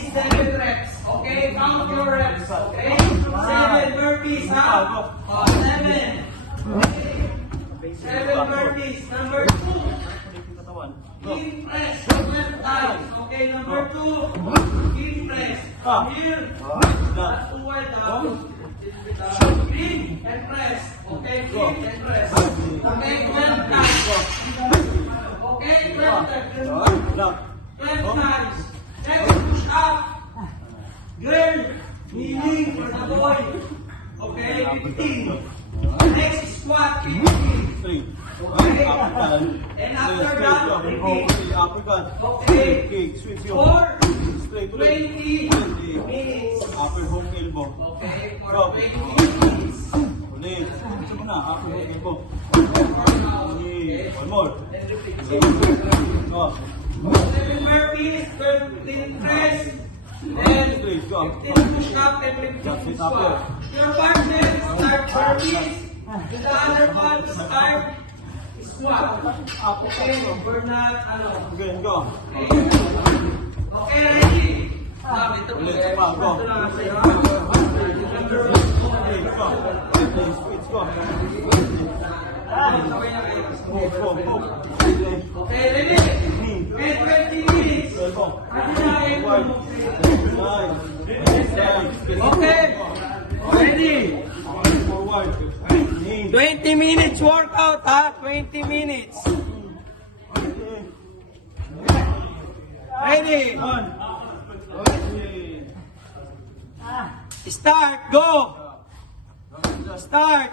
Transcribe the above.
burpees, 7 reps. Okay, count your reps. Okay, 7 burpees, ha? Oh, 7. 7 burpees. Number 2. Heel press, 12 times. Okay, number 2. Heel press. From here. That's too wide, ha? Clean and press. Okay, clean and press. Okay, 12 times. Okay, 12 times. 12 times. Next, push up. Girl, kneeling for the boy. Okay, 15. Next, squat, 15. Okay, and after that, repeat. Okay, 4, 20 minutes. Upper hook elbow. Okay, for 20 minutes. Ulit. Ito mo na, upper hook elbow. Okay, One more. then repeat. Oh. 7 burpees, 13 press, then 15 push up and 15 squat. Your partner start burpees, and the other one start squat. Okay, we're not, Again, go. Okay, ready? Ito Ulit, pa, go. Okay, Okay, go. Switch, go. Okay, ready? Okay, 20 minutes. Okay, ready? 20 minutes workout, ha? 20 minutes. Ready? Start, go! Start!